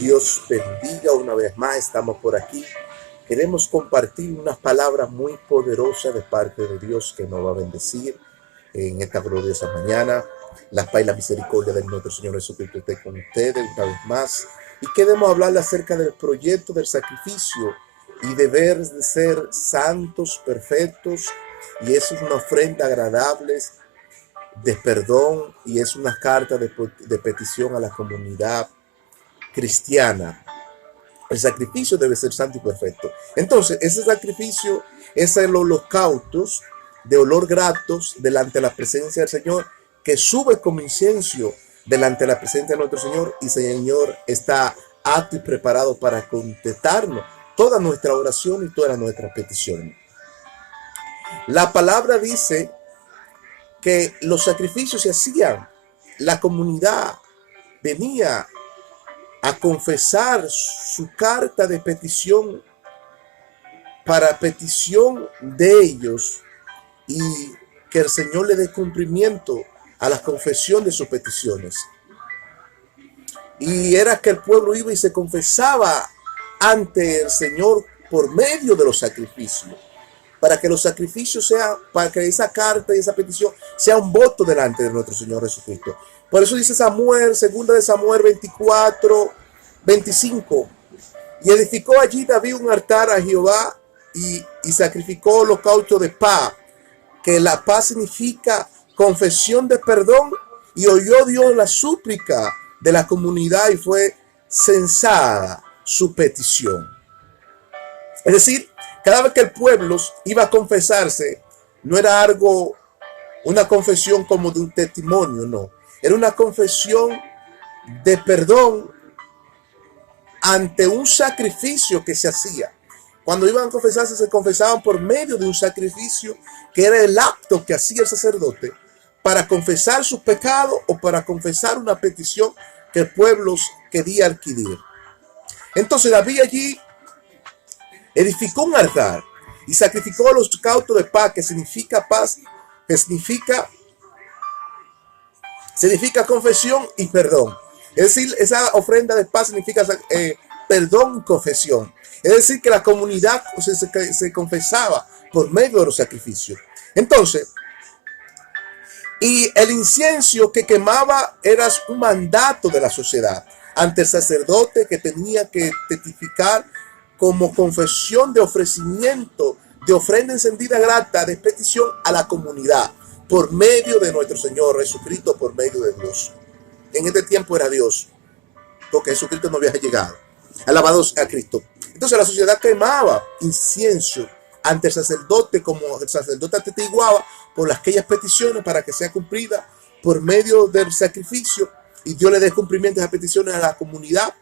Dios bendiga una vez más, estamos por aquí. Queremos compartir unas palabras muy poderosas de parte de Dios que nos va a bendecir en esta gloriosa mañana. La paz y la misericordia de nuestro Señor Jesucristo esté con ustedes una vez más. Y queremos hablarle acerca del proyecto del sacrificio y deber de ser santos, perfectos. Y es una ofrenda agradable de perdón y es una carta de petición a la comunidad cristiana. El sacrificio debe ser santo y perfecto. Entonces, ese sacrificio es el holocausto de olor gratos delante de la presencia del Señor, que sube como incienso delante de la presencia de nuestro Señor, y el Señor está apto y preparado para contestarnos toda nuestra oración y todas nuestras peticiones. La palabra dice que los sacrificios se hacían, la comunidad venía a confesar su carta de petición para petición de ellos y que el Señor le dé cumplimiento a la confesión de sus peticiones. Y era que el pueblo iba y se confesaba ante el Señor por medio de los sacrificios, para que los sacrificios sean, para que esa carta y esa petición sea un voto delante de nuestro Señor Jesucristo. Por eso dice Samuel, segunda de Samuel 24, 25. Y edificó allí David un altar a Jehová y sacrificó holocausto de paz, que la paz significa confesión de perdón, y oyó Dios la súplica de la comunidad y fue censada su petición. Es decir, cada vez que el pueblo iba a confesarse, no era algo, una confesión como de un testimonio, no. Era una confesión de perdón ante un sacrificio que se hacía. Cuando iban a confesarse, se confesaban por medio de un sacrificio que era el acto que hacía el sacerdote para confesar sus pecados o para confesar una petición que el pueblo quería adquirir. Entonces David allí edificó un altar y sacrificó los holocaustos de paz, que significa paz, que significa confesión y perdón. Es decir, esa ofrenda de paz significa perdón y confesión. Es decir, que la comunidad se confesaba por medio de los sacrificios. Entonces, y el incienso que quemaba era un mandato de la sociedad ante el sacerdote, que tenía que testificar como confesión de ofrecimiento de ofrenda encendida grata de petición a la comunidad por medio de nuestro Señor Jesucristo, por medio de Dios. En este tiempo era Dios, porque Jesucristo no había llegado. Alabados a Cristo. Entonces la sociedad quemaba incienso ante el sacerdote, como el sacerdote atestiguaba por aquellas peticiones para que sea cumplida por medio del sacrificio, y Dios le dé cumplimiento a esas peticiones a la comunidad.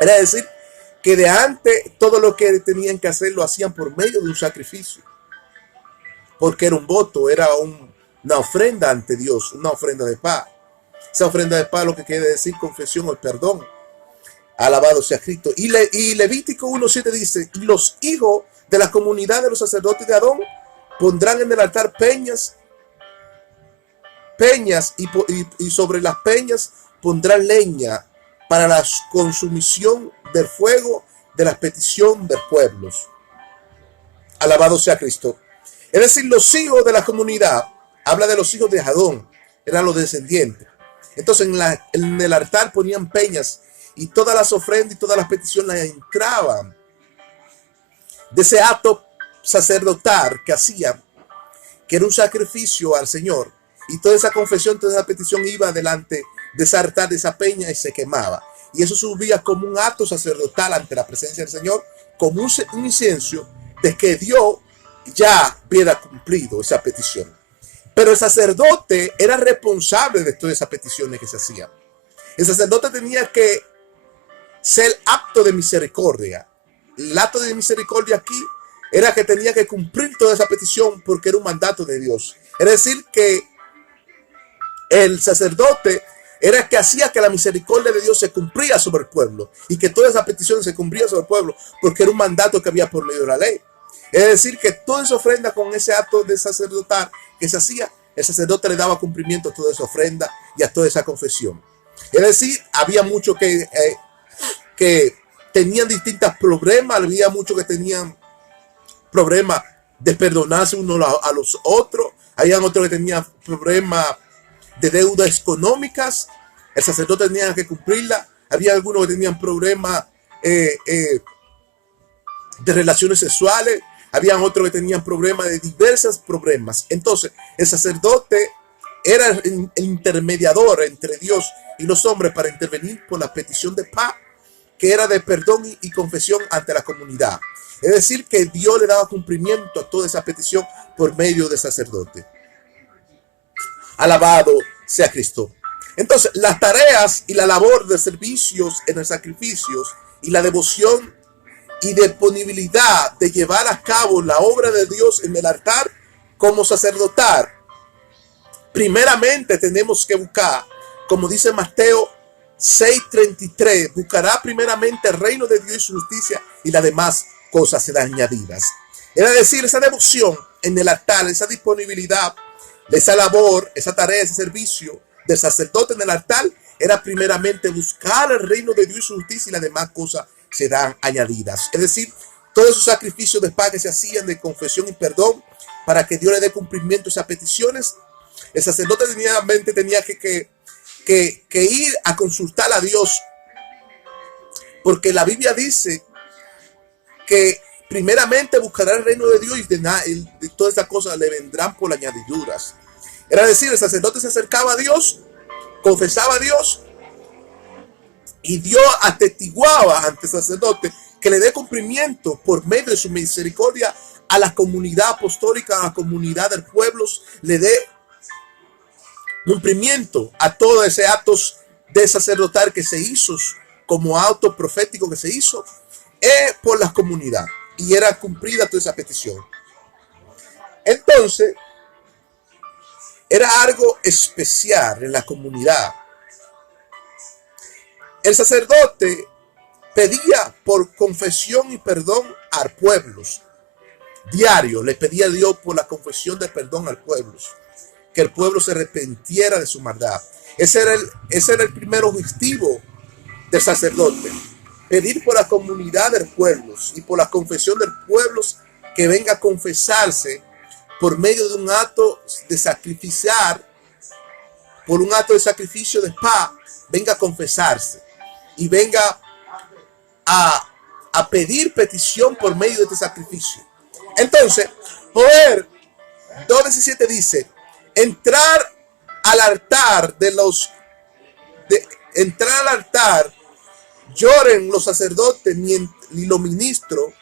Era decir, que de antes todo lo que tenían que hacer lo hacían por medio de un sacrificio, porque era un voto, era una ofrenda ante Dios, una ofrenda de paz. Esa ofrenda de paz lo que quiere decir confesión o perdón. Alabado sea Cristo. Y Levítico 1:7 dice: y los hijos de la comunidad de los sacerdotes de Adón pondrán en el altar peñas y sobre las peñas pondrán leña para la consumición del fuego de la petición del pueblo. Alabado sea Cristo. Es decir, los hijos de la comunidad, habla de los hijos de Adón, eran los descendientes. Entonces en el altar ponían peñas y todas las ofrendas y todas las peticiones entraban de ese acto sacerdotal que hacían, que era un sacrificio al Señor, y toda esa confesión, toda esa petición iba delante de ese altar, de esa peña, y se quemaba. Y eso subía como un acto sacerdotal ante la presencia del Señor, como un incienso de que Dios ya hubiera cumplido esa petición. Pero el sacerdote era responsable de todas esas peticiones que se hacían. El sacerdote tenía que ser acto de misericordia. El acto de misericordia aquí era que tenía que cumplir toda esa petición porque era un mandato de Dios. Es decir, que el sacerdote era el que hacía que la misericordia de Dios se cumplía sobre el pueblo y que todas esas peticiones se cumplían sobre el pueblo porque era un mandato que había por medio de la ley. Es decir, que toda esa ofrenda con ese acto de sacerdotal que se hacía, el sacerdote le daba cumplimiento a toda esa ofrenda y a toda esa confesión. Es decir, había mucho que que tenían distintos problemas, había muchos que tenían problemas de perdonarse unos a los otros, había otros que tenían problemas de deudas económicas, el sacerdote tenía que cumplirla, había algunos que tenían problemas de relaciones sexuales, había otros que tenían problemas de diversos problemas. Entonces, el sacerdote era el intermediador entre Dios y los hombres para intervenir por la petición de paz, que era de perdón y confesión ante la comunidad. Es decir, que Dios le daba cumplimiento a toda esa petición por medio del sacerdote. Alabado sea Cristo. Entonces, las tareas y la labor de servicios en los sacrificios y la devoción y disponibilidad de llevar a cabo la obra de Dios en el altar como sacerdotal. Primeramente tenemos que buscar, como dice Mateo 6:33, buscará primeramente el reino de Dios y su justicia y las demás cosas serán añadidas. Es decir, esa devoción en el altar, esa disponibilidad, esa labor, esa tarea, ese servicio del sacerdote en el altar era primeramente buscar el reino de Dios y su justicia y las demás cosas serán añadidas. Es decir, todos esos sacrificios de paz que se hacían de confesión y perdón para que Dios le dé cumplimiento a esas peticiones, el sacerdote tenía que ir a consultar a Dios, porque la Biblia dice que primeramente buscará el reino de Dios y de todas estas cosas le vendrán por añadiduras. Era decir, el sacerdote se acercaba a Dios, confesaba a Dios, y Dios atestiguaba ante el sacerdote que le dé cumplimiento por medio de su misericordia a la comunidad apostólica, a la comunidad del pueblo, le dé cumplimiento a todo ese actos de sacerdotal que se hizo, como acto profético que se hizo por la comunidad, y era cumplida toda esa petición. Entonces, era algo especial en la comunidad. El sacerdote pedía por confesión y perdón al pueblo. Diario le pedía a Dios por la confesión de perdón al pueblo, que el pueblo se arrepintiera de su maldad. Ese era el primer objetivo del sacerdote, pedir por la comunidad del pueblo y por la confesión del pueblo que venga a confesarse por medio de un acto de sacrificar, por un acto de sacrificio de paz, venga a confesarse y venga a pedir petición por medio de este sacrificio. Entonces, Joel 2:17 dice, entrar al altar lloren los sacerdotes y los ministros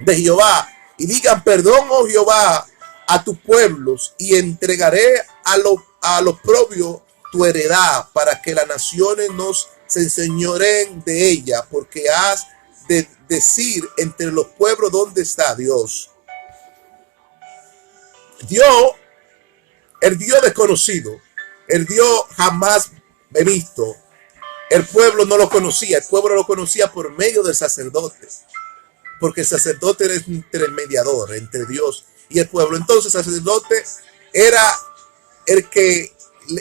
de Jehová y digan, perdón, oh Jehová, a tus pueblos, y entregaré a los propios tu heredad, para que las naciones nos se enseñoreen de ella, porque has de decir entre los pueblos dónde está Dios. Dios, el Dios desconocido, el Dios jamás visto, el pueblo no lo conocía, el pueblo lo conocía por medio del sacerdote, porque el sacerdote era el intermediador entre Dios y el pueblo. Entonces el sacerdote era el que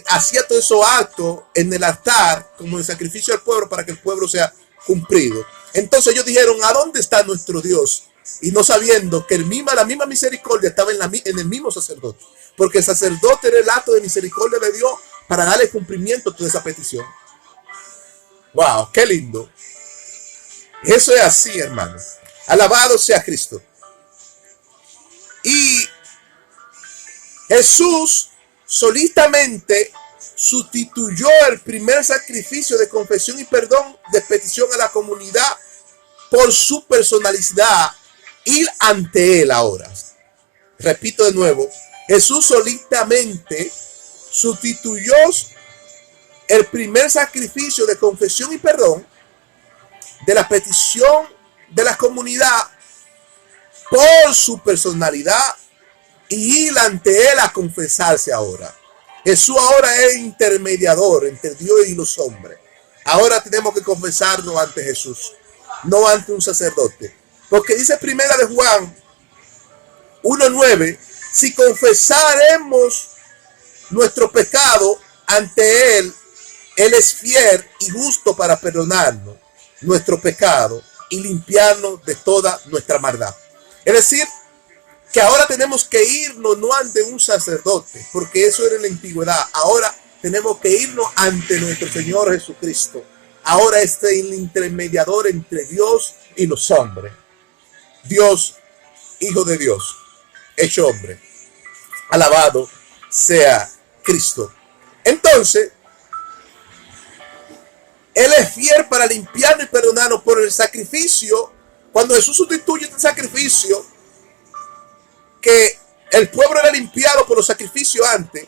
hacía todos esos actos en el altar como el sacrificio al pueblo para que el pueblo sea cumplido. Entonces ellos dijeron, ¿a dónde está nuestro Dios? Y no sabiendo que la misma misericordia estaba en el mismo sacerdote, porque el sacerdote era el acto de misericordia de Dios para darle cumplimiento a toda esa petición. Wow, qué lindo. Eso es así, hermanos. Alabado sea Cristo. Y Jesús solitamente sustituyó el primer sacrificio de confesión y perdón de petición a la comunidad por su personalidad, ir ante él ahora. Repito de nuevo, Jesús solitamente sustituyó el primer sacrificio de confesión y perdón de la petición de la comunidad por su personalidad y ir ante él a confesarse ahora. Jesús ahora es intermediador entre Dios y los hombres. Ahora tenemos que confesarnos ante Jesús, no ante un sacerdote. Porque dice primera de Juan 1:9, si confesaremos nuestro pecado ante él, él es fiel y justo para perdonarnos nuestro pecado y limpiarnos de toda nuestra maldad. Es decir, que ahora tenemos que irnos no ante un sacerdote, porque eso era en la antigüedad. Ahora tenemos que irnos ante nuestro Señor Jesucristo. Ahora este es el intermediador entre Dios y los hombres. Dios, Hijo de Dios, hecho hombre. Alabado sea Cristo. Entonces, Él es fiel para limpiarnos y perdonarnos por el sacrificio. Cuando Jesús sustituye este sacrificio, que el pueblo era limpiado por los sacrificios antes,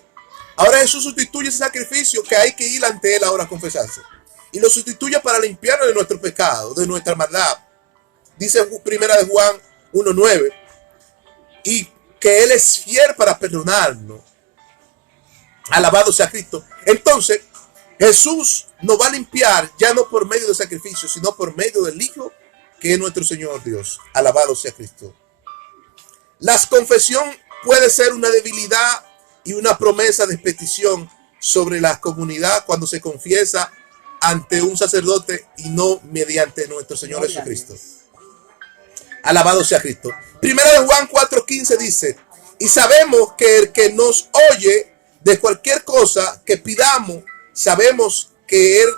ahora Jesús sustituye ese sacrificio que hay que ir ante Él ahora a confesarse. Y lo sustituye para limpiarnos de nuestro pecado, de nuestra maldad. Dice primera de Juan 1:9. Y que Él es fiel para perdonarnos. Alabado sea Cristo. Entonces, Jesús nos va a limpiar ya no por medio del sacrificio, sino por medio del Hijo, que es nuestro Señor Dios. Alabado sea Cristo. La confesión puede ser una debilidad y una promesa de petición sobre la comunidad cuando se confiesa ante un sacerdote y no mediante nuestro Señor Jesucristo. Alabado sea Cristo. Primera de Juan 4:15 dice: y sabemos que el que nos oye de cualquier cosa que pidamos, sabemos que Él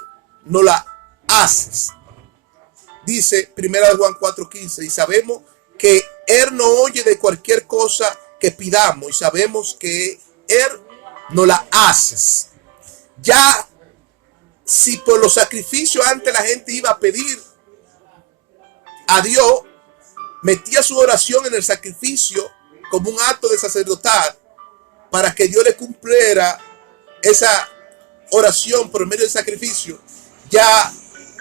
no la hace. Dice Primera de Juan 4:15, y sabemos que Él no oye de cualquier cosa que pidamos, y sabemos que Él no la hace. Ya si por los sacrificios antes la gente iba a pedir a Dios, metía su oración en el sacrificio como un acto de sacerdotal para que Dios le cumpliera esa oración por medio del sacrificio. Ya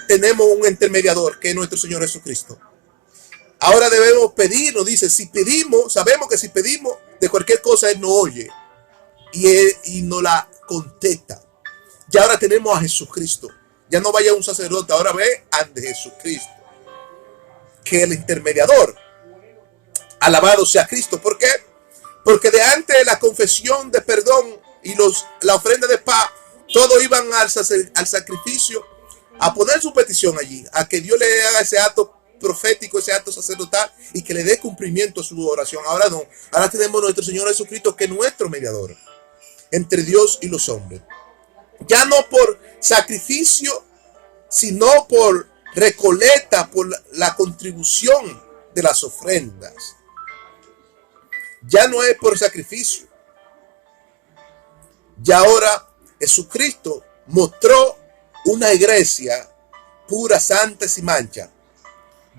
tenemos un intermediador que es nuestro Señor Jesucristo. Ahora debemos pedir, nos dice, si pedimos, sabemos que si pedimos de cualquier cosa Él nos oye y nos la contesta. Ya ahora tenemos a Jesucristo. Ya no vaya un sacerdote, ahora ve ante Jesucristo, que es el intermediador. Alabado sea Cristo. ¿Por qué? Porque de antes de la confesión de perdón y la ofrenda de paz, todos iban al sacrificio a poner su petición allí, a que Dios le haga ese acto profético, ese acto sacerdotal, y que le dé cumplimiento a su oración. Ahora no, ahora tenemos a nuestro Señor Jesucristo, que es nuestro mediador entre Dios y los hombres. Ya no por sacrificio, sino por recolecta, por la contribución de las ofrendas. Ya no es por sacrificio. Ya ahora Jesucristo mostró una iglesia pura, santa y sin mancha.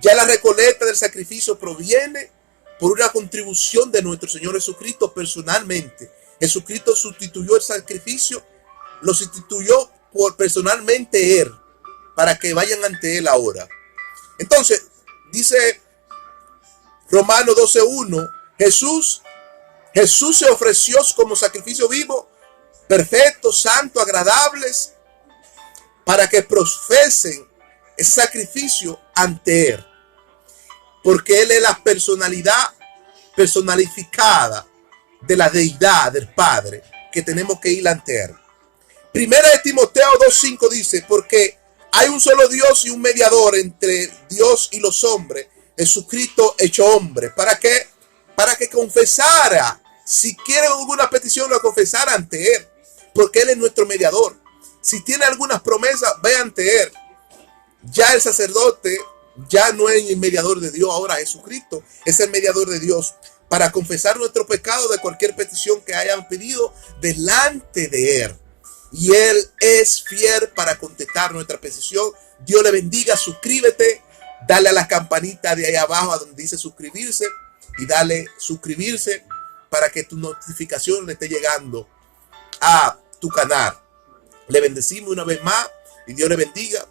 Ya la recolecta del sacrificio proviene por una contribución de nuestro Señor Jesucristo personalmente. Jesucristo sustituyó el sacrificio, lo sustituyó por personalmente Él, para que vayan ante Él ahora. Entonces, dice Romanos 12:1, Jesús se ofreció como sacrificio vivo, perfecto, santo, agradables, para que profesen ese sacrificio ante Él. Porque Él es la personalidad personificada de la deidad del Padre, que tenemos que ir ante Él. Primera de Timoteo 2:5 dice, porque hay un solo Dios y un mediador entre Dios y los hombres, Jesucristo hecho hombre. ¿Para qué? Para que confesara, si quiere alguna petición, la confesara ante Él, porque Él es nuestro mediador. Si tiene algunas promesas, ve ante Él. Ya el sacerdote ya no es el mediador de Dios, ahora Jesucristo es el mediador de Dios, para confesar nuestro pecado de cualquier petición que hayan pedido delante de Él. Y Él es fiel para contestar nuestra petición. Dios le bendiga. Suscríbete, dale a la campanita de ahí abajo a donde dice suscribirse, y dale suscribirse para que tu notificación le esté llegando a tu canal. Le bendecimos una vez más y Dios le bendiga.